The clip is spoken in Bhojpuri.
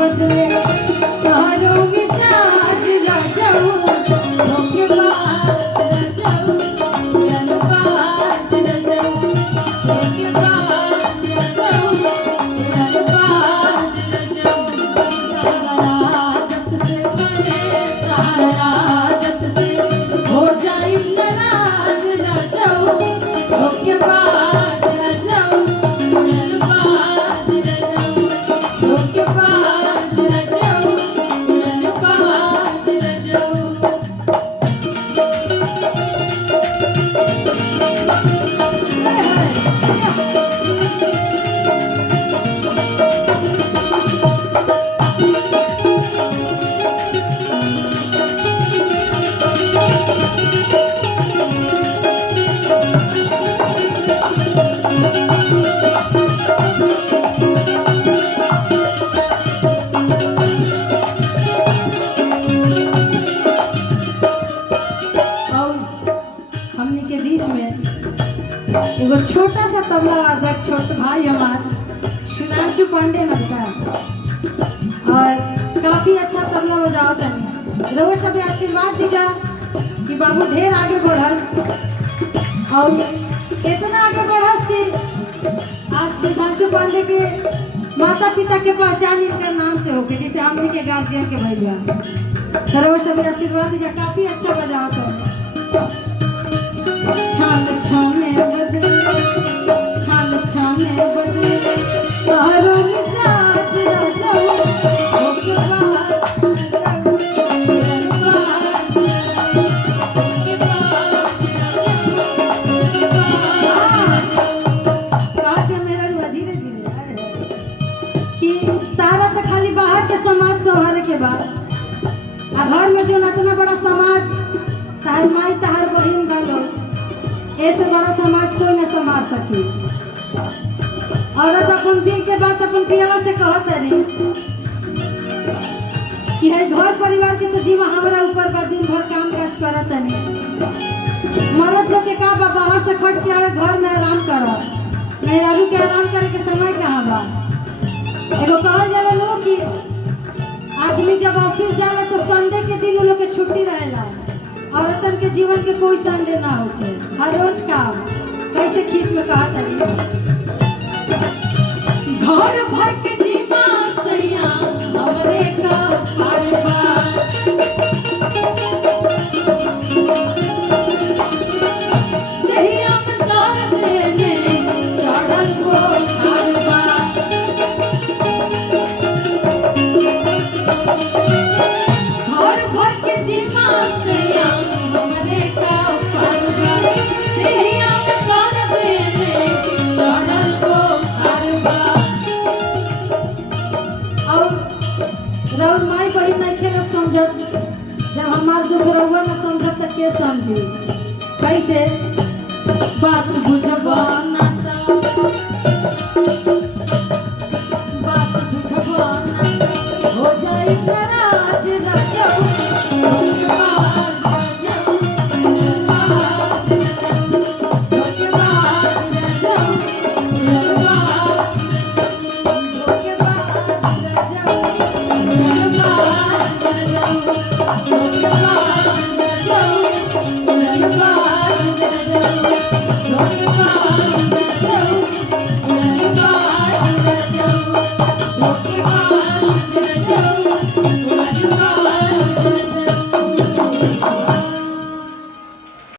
बदले तारो मिजाज राजाऊ होके बात राजाऊ उड़न बाज राजाऊ होके बात राजाऊ उड़न बाज राजाऊ जब से बने तारा जब से हो जाई नाराज राजाऊ होके बात राजाऊ उड़न बाज राजाऊ होके बात राजाऊ उड़न बाज राजाऊ। और हमनी के बीच में एगो छोटा सा तबला वादक छोट भाई हमार सुनांशु पांडे लगता है और काफी अच्छा तबला बजाओ तनी रोज सब आशीर्वाद दीजा कि बाबू ढेर आगे बढ़स और इतना आगे बढ़स कि आज सुनांशु पांडे के माता पिता के पहचान इनका नाम से होके जैसे हमनी के गार्जियन के भैया रोज सब आशीर्वाद दीजा काफी अच्छा बजाओ तनी। छान छाने बदले छान छाने बदले तारो मिजाज राजाऊ होके बात राजाऊ उड़न बाज राजाऊ होके बात राजाऊ के मेरा रुआ धीरे धीरे कि तारा तो खाली बाहर के समाज संभाले के बाद आ घर में जो इतना बड़ा समाज तहर माई तहर बहन बालो ऐसे बड़ा समाज कोई ना संभाल सकी। औरत अपन दिल के बात अपन पियावा से कहत रही कि है घर परिवार के तो जीवा हमारा ऊपर बा दिन भर काम काज करत नहीं मर्द लोग के का बा बाहर से खट के आवे घर में आराम करो मेहरारू के आराम करे के समय कहाँ बा। एगो कहल जाला लोग कि आदमी जब ऑफिस जाला तो संडे के दिन उन लोग के छुट्टी रहेला औरतन के जीवन के कोई संडे ना होके हर रोज काम कैसे खीस में कहा तरी घर भर के जीवा सैया हमरे का कारोबार दहिया में दार देने चढ़ल को कारोबार घर भर के जीवा सैया हमरे का कारोबार दहिया में दार देने चढ़ल को कारोबार। और रउर माई बहिन नहीं खेल समझत जब हमार दुख रउआ न समझत तो के समझी कैसे बात बुझबा ना